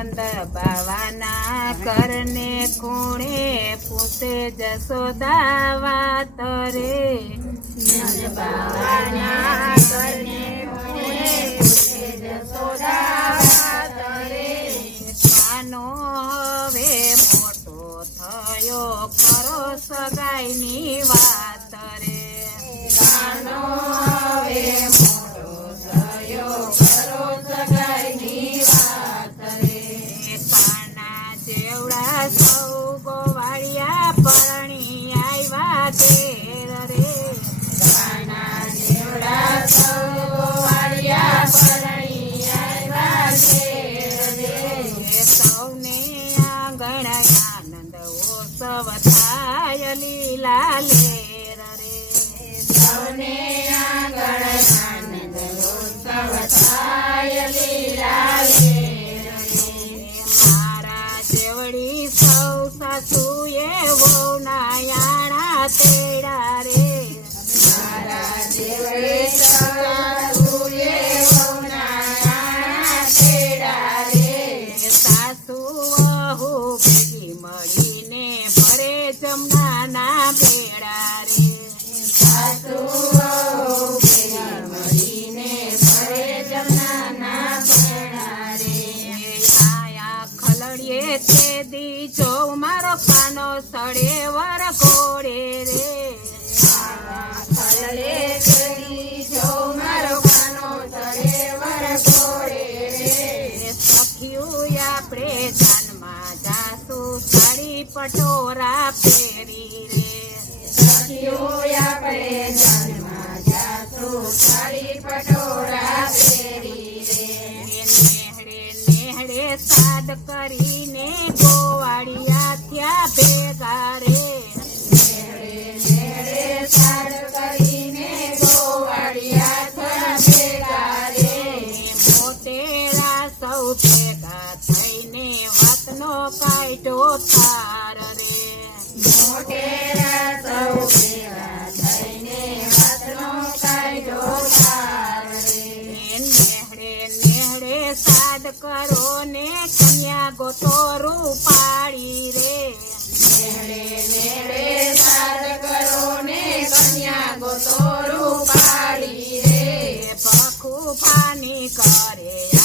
નંદ બાવાના કરને ખૂણે પૂછે જશોદા વાત રે નંદ બાવાના કરને ખૂણે પૂછે જશોદા વાત રે કાનો હવે મોટો થયો કરો સગાઈની વાત રે કાનો હવે મોટો થયો કરો સગાઈની વાત રે કાના જેવડા સૌ ગોવાળિયા પરણી આવ્યા ઘેર રે કાના જેવડા સૌ ગોવાળિયા પરણી આવ્યા ઘેર રે સૌને આંગણ આનંદ ઓસવ થાય લીલા લેર રે સૌને આંગણ આનંદ ઓસવ થાય લીલા લેર રે મારા જેવડી સૌ સાસુએ વહુના યાણા તેડા રે મારા જેવડી સૌ સાસુએ વહુના યાણા તેડા રે સાસુ વહુ ભેગી મળીને ભરે જમનાના બેડા રે સાસુ વહુ ભેગી મળીને ભરે જમનાના બેડા રે આયા ખલડીએ તે દી જો મારો કાનો સડે વર ઘોડે રે આયા ખલડે તે દી જો મારો કાનો સડે વર ઘોડે રે સખિયું આપણે જાનમાં જાસુ સાડી પટોરા પહેરી રે સખિયું આપણે જાનમાં જાસુ સાડી પટોરા પહેરી રે નેહડે નેહડે સાદ કરીને ગોવાળિયા થયા ભેગા રે નેહડે નેહડે સાદ કરીને ગોવાળિયા થયા ભેગા રે મોટેરા સૌ ભેગા થઈને વાતનો કાઢ્યો તાર રે મોટેરા સૌ ભેગા થઈને વાતનો કાઢ્યો તાર રે નેહડે નેહડે સાદ કરો ને કન્યા ગોતો રૂપાળી રે નેહડે નેહડે સાદ કરો ને કન્યા ગોતો રૂપાળી રે ભખુ ફાની કરે